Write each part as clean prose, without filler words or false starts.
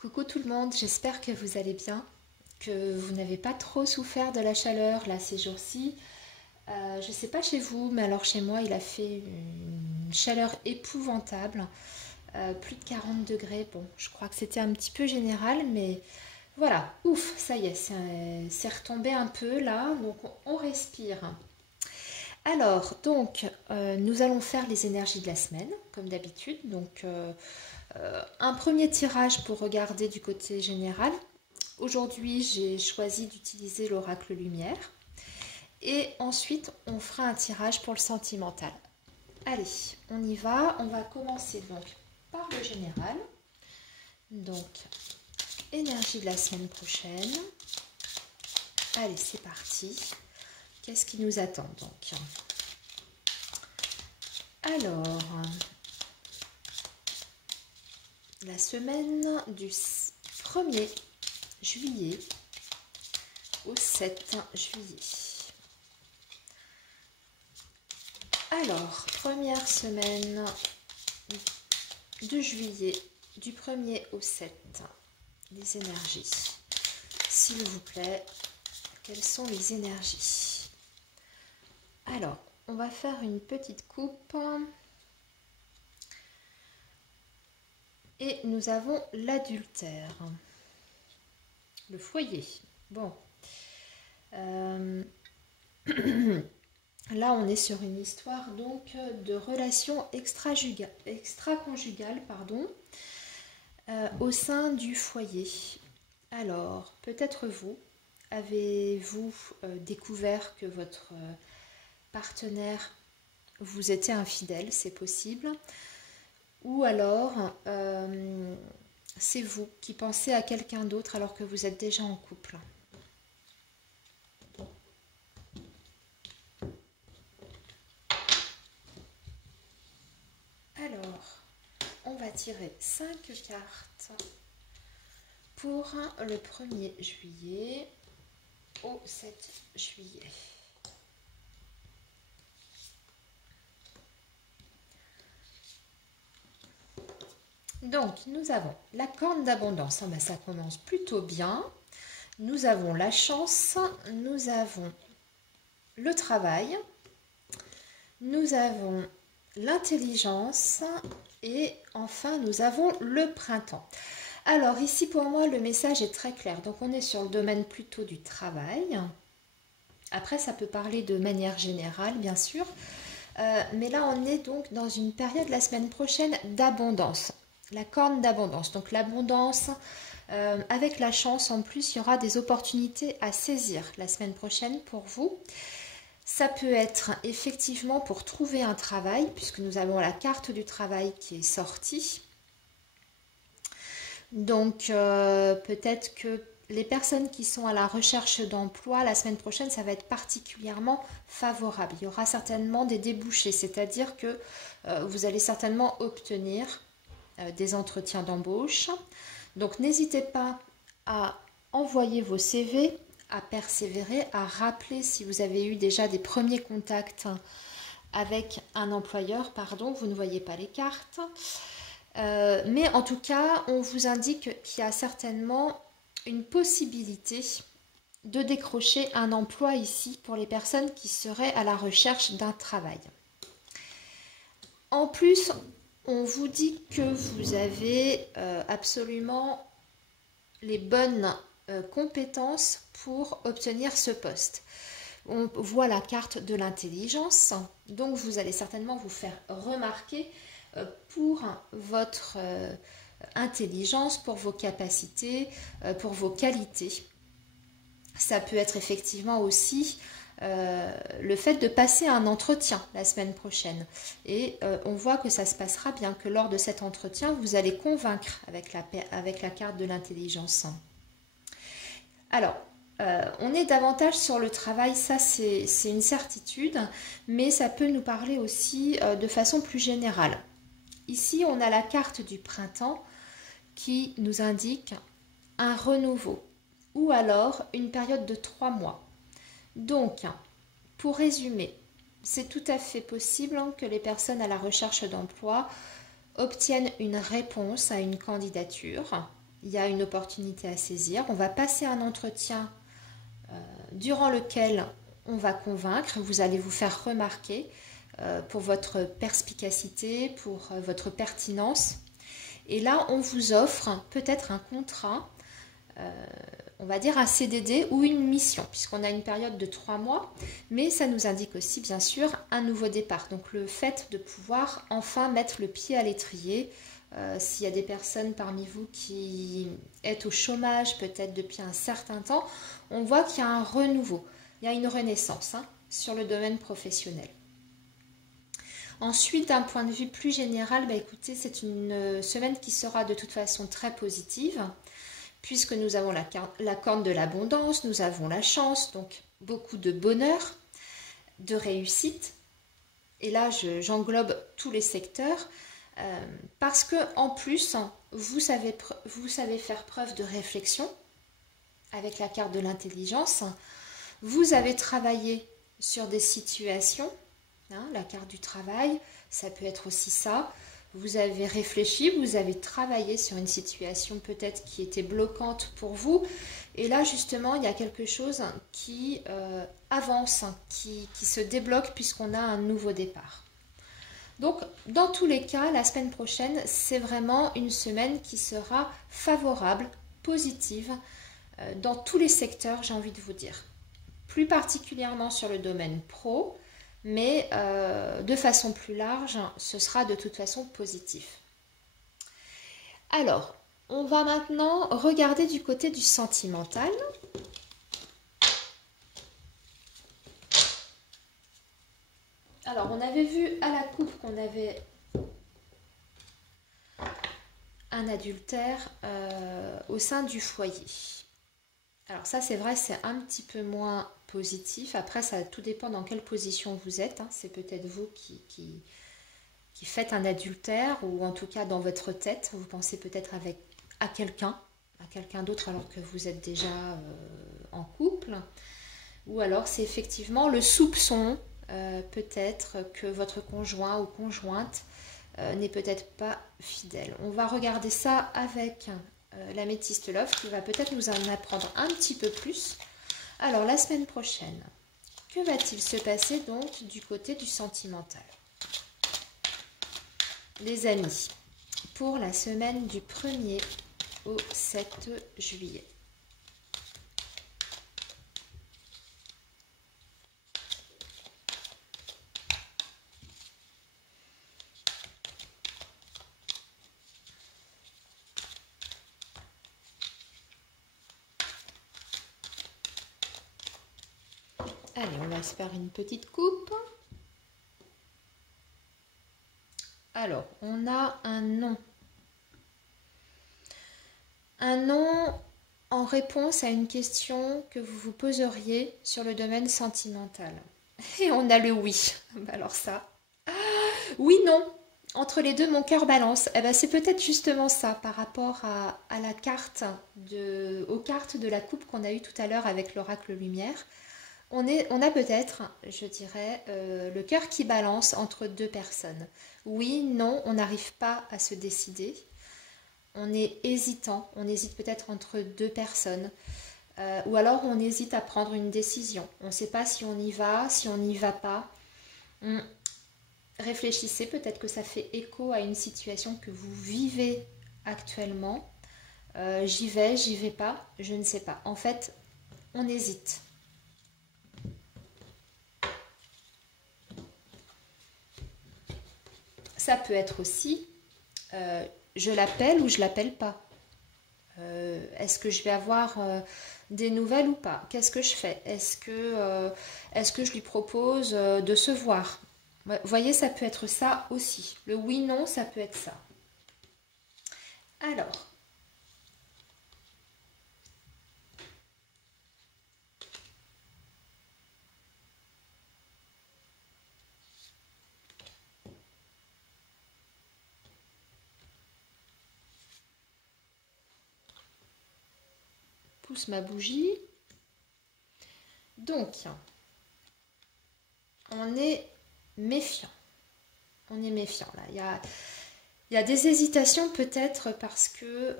Coucou tout le monde, j'espère que vous allez bien, que vous n'avez pas trop souffert de la chaleur là ces jours-ci. Je ne sais pas chez vous, mais alors chez moi il a fait une chaleur épouvantable, plus de 40 degrés. Bon, je crois que c'était un petit peu général, mais voilà, ouf, ça y est, c'est retombé un peu là, donc on respire. Alors, donc, nous allons faire les énergies de la semaine, comme d'habitude. Donc, un premier tirage pour regarder du côté général. Aujourd'hui, j'ai choisi d'utiliser l'oracle lumière. Et ensuite, on fera un tirage pour le sentimental. Allez, on y va. On va commencer donc par le général. Donc, énergie de la semaine prochaine. Allez, c'est parti. Qu'est-ce qui nous attend donc? Alors, la semaine du 1er juillet au 7 juillet. Alors, première semaine de juillet, du 1er au 7, les énergies. S'il vous plaît, quelles sont les énergies? Alors, on va faire une petite coupe. Et nous avons l'adultère, le foyer. Bon, là on est sur une histoire donc de relation extra-conjugale, au sein du foyer. Alors, peut-être vous, avez-vous découvert que votre partenaire vous était infidèle, c'est possible. Ou alors, c'est vous qui pensez à quelqu'un d'autre alors que vous êtes déjà en couple. Alors, on va tirer 5 cartes pour le 1er juillet au 7 juillet. Donc, nous avons la corne d'abondance. Ça commence plutôt bien. Nous avons la chance. Nous avons le travail. Nous avons l'intelligence. Et enfin, nous avons le printemps. Alors, ici, pour moi, le message est très clair. Donc, on est sur le domaine plutôt du travail. Après, ça peut parler de manière générale, bien sûr. Mais là, on est donc dans une période la semaine prochaine d'abondance. La corne d'abondance. Donc l'abondance, avec la chance en plus, il y aura des opportunités à saisir la semaine prochaine pour vous. Ça peut être effectivement pour trouver un travail, puisque nous avons la carte du travail qui est sortie. Donc peut-être que les personnes qui sont à la recherche d'emploi, la semaine prochaine, ça va être particulièrement favorable. Il y aura certainement des débouchés, c'est-à-dire que vous allez certainement obtenir des entretiens d'embauche. Donc n'hésitez pas à envoyer vos CV, à persévérer, à rappeler si vous avez eu déjà des premiers contacts avec un employeur. Pardon, vous ne voyez pas les cartes. Mais en tout cas, on vous indique qu'il y a certainement une possibilité de décrocher un emploi ici pour les personnes qui seraient à la recherche d'un travail. En plus, on vous dit que vous avez absolument les bonnes compétences pour obtenir ce poste. On voit la carte de l'intelligence, donc vous allez certainement vous faire remarquer pour votre intelligence, pour vos capacités, pour vos qualités. Ça peut être effectivement aussi le fait de passer un entretien la semaine prochaine. Et on voit que ça se passera bien, que lors de cet entretien, vous allez convaincre avec la carte de l'intelligence. Alors, on est davantage sur le travail, ça c'est une certitude, mais ça peut nous parler aussi de façon plus générale. Ici, on a la carte du printemps qui nous indique un renouveau ou alors une période de 3 mois. Donc, pour résumer, c'est tout à fait possible que les personnes à la recherche d'emploi obtiennent une réponse à une candidature il y a une opportunité à saisir. On va passer un entretien durant lequel on va convaincre, vous allez vous faire remarquer pour votre perspicacité, pour votre pertinence. Et là, on vous offre peut-être un contrat, on va dire un CDD ou une mission, puisqu'on a une période de 3 mois, mais ça nous indique aussi bien sûr un nouveau départ. Donc le fait de pouvoir enfin mettre le pied à l'étrier, s'il y a des personnes parmi vous qui êtes au chômage peut-être depuis un certain temps, on voit qu'il y a un renouveau, il y a une renaissance sur le domaine professionnel. Ensuite, d'un point de vue plus général, écoutez, c'est une semaine qui sera de toute façon très positive, puisque nous avons la corne de l'abondance, nous avons la chance, donc beaucoup de bonheur, de réussite. Et là, j'englobe tous les secteurs, parce que en plus, vous savez faire preuve de réflexion avec la carte de l'intelligence. Vous avez travaillé sur des situations, la carte du travail, ça peut être aussi ça. Vous avez réfléchi, vous avez travaillé sur une situation peut-être qui était bloquante pour vous. Et là, justement, il y a quelque chose qui avance, qui se débloque puisqu'on a un nouveau départ. Donc, dans tous les cas, la semaine prochaine, c'est vraiment une semaine qui sera favorable, positive, dans tous les secteurs, j'ai envie de vous dire. Plus particulièrement sur le domaine pro, mais de façon plus large, ce sera de toute façon positif. Alors, on va maintenant regarder du côté du sentimental. Alors, on avait vu à la coupe qu'on avait un adultère au sein du foyer. Alors ça, c'est vrai, c'est un petit peu moins positif. Après, ça tout dépend dans quelle position vous êtes. C'est peut-être vous qui faites un adultère, ou en tout cas dans votre tête, vous pensez peut-être à quelqu'un d'autre alors que vous êtes déjà en couple. Ou alors c'est effectivement le soupçon, peut-être que votre conjoint ou conjointe n'est peut-être pas fidèle. On va regarder ça avec la métiste Love qui va peut-être nous en apprendre un petit peu plus. Alors la semaine prochaine, que va-t-il se passer donc du côté du sentimental? Les amis, pour la semaine du 1er au 7 juillet. Allez, on va se faire une petite coupe. Alors, on a un nom. Un nom en réponse à une question que vous vous poseriez sur le domaine sentimental. Et on a le oui. Alors ça, oui, non. Entre les deux, mon cœur balance. C'est peut-être justement ça par rapport à la carte aux cartes de la coupe qu'on a eue tout à l'heure avec l'oracle lumière. On a peut-être, je dirais, le cœur qui balance entre deux personnes. Oui, non, on n'arrive pas à se décider. On est hésitant, on hésite peut-être entre deux personnes. Ou alors on hésite à prendre une décision. On ne sait pas si on y va, si on n'y va pas. Réfléchissez, peut-être que ça fait écho à une situation que vous vivez actuellement. J'y vais pas, je ne sais pas. En fait, on hésite. Ça peut être aussi, je l'appelle ou je l'appelle pas. Est-ce que je vais avoir des nouvelles ou pas? Qu'est-ce que je fais? Est-ce que je lui propose de se voir? Vous voyez, ça peut être ça aussi. Le oui-non, ça peut être ça. Alors, pousse ma bougie. Donc, on est méfiant. On est méfiant là. Il y a des hésitations peut-être parce que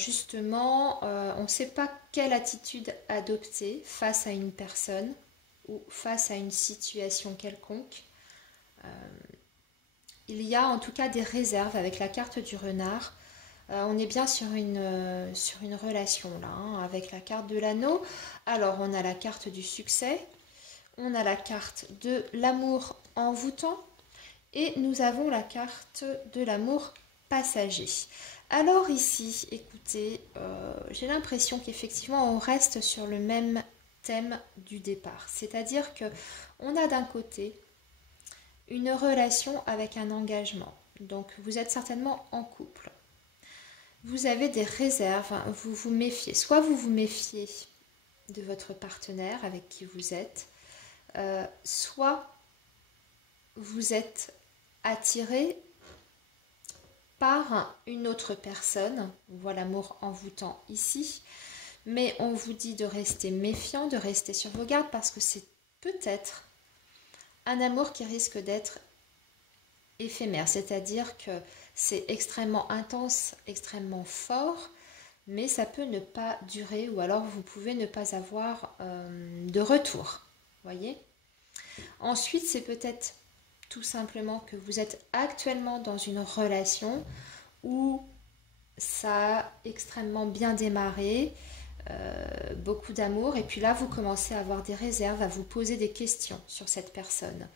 justement, on ne sait pas quelle attitude adopter face à une personne ou face à une situation quelconque. Il y a en tout cas des réserves avec la carte du renard. On est bien sur une relation là, hein, avec la carte de l'anneau. Alors on a la carte du succès, on a la carte de l'amour envoûtant et nous avons la carte de l'amour passager. Alors ici, écoutez, j'ai l'impression qu'effectivement on reste sur le même thème du départ. C'est-à-dire que on a d'un côté une relation avec un engagement. Donc vous êtes certainement en couple. Vous avez des réserves, vous vous méfiez. Soit vous vous méfiez de votre partenaire avec qui vous êtes, soit vous êtes attiré par une autre personne. On voit l'amour envoûtant ici. Mais on vous dit de rester méfiant, de rester sur vos gardes parce que c'est peut-être un amour qui risque d'être éphémère. C'est-à-dire que c'est extrêmement intense, extrêmement fort, mais ça peut ne pas durer ou alors vous pouvez ne pas avoir de retour. Voyez ? Ensuite, c'est peut-être tout simplement que vous êtes actuellement dans une relation où ça a extrêmement bien démarré, beaucoup d'amour, et puis là vous commencez à avoir des réserves, à vous poser des questions sur cette personne.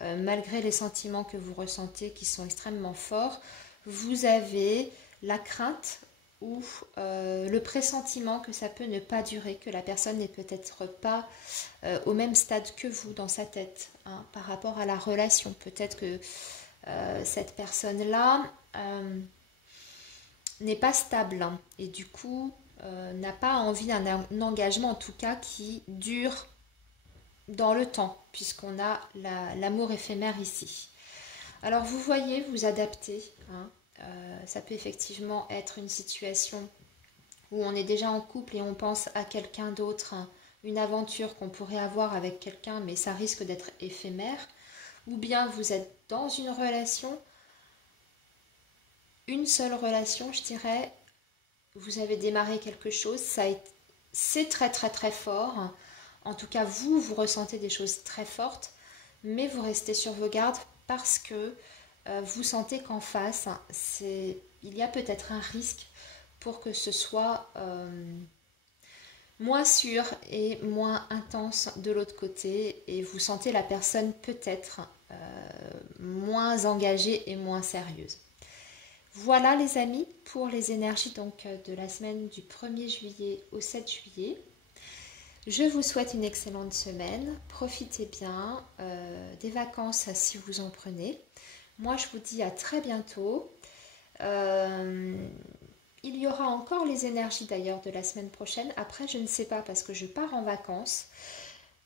Malgré les sentiments que vous ressentez qui sont extrêmement forts, vous avez la crainte ou le pressentiment que ça peut ne pas durer, que la personne n'est peut-être pas au même stade que vous dans sa tête, hein, par rapport à la relation. Peut-être que cette personne-là n'est pas stable, hein, et du coup n'a pas envie d'un engagement en tout cas qui dure dans le temps, puisqu'on a l'amour éphémère ici. Alors vous voyez, vous adaptez, hein. Ça peut effectivement être une situation où on est déjà en couple et on pense à quelqu'un d'autre, hein, une aventure qu'on pourrait avoir avec quelqu'un, mais ça risque d'être éphémère. Ou bien vous êtes dans une relation, une seule relation, je dirais, vous avez démarré quelque chose, c'est très très très fort. En tout cas, vous ressentez des choses très fortes, mais vous restez sur vos gardes parce que vous sentez qu'en face, il y a peut-être un risque pour que ce soit moins sûr et moins intense de l'autre côté, et vous sentez la personne peut-être moins engagée et moins sérieuse. Voilà les amis pour les énergies donc de la semaine du 1er juillet au 7 juillet. Je vous souhaite une excellente semaine. Profitez bien des vacances si vous en prenez. Moi, je vous dis à très bientôt. Il y aura encore les énergies d'ailleurs de la semaine prochaine. Après, je ne sais pas parce que je pars en vacances.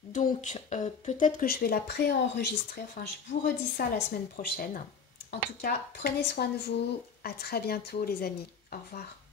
Donc, peut-être que je vais la pré-enregistrer. Enfin, je vous redis ça la semaine prochaine. En tout cas, prenez soin de vous. À très bientôt les amis. Au revoir.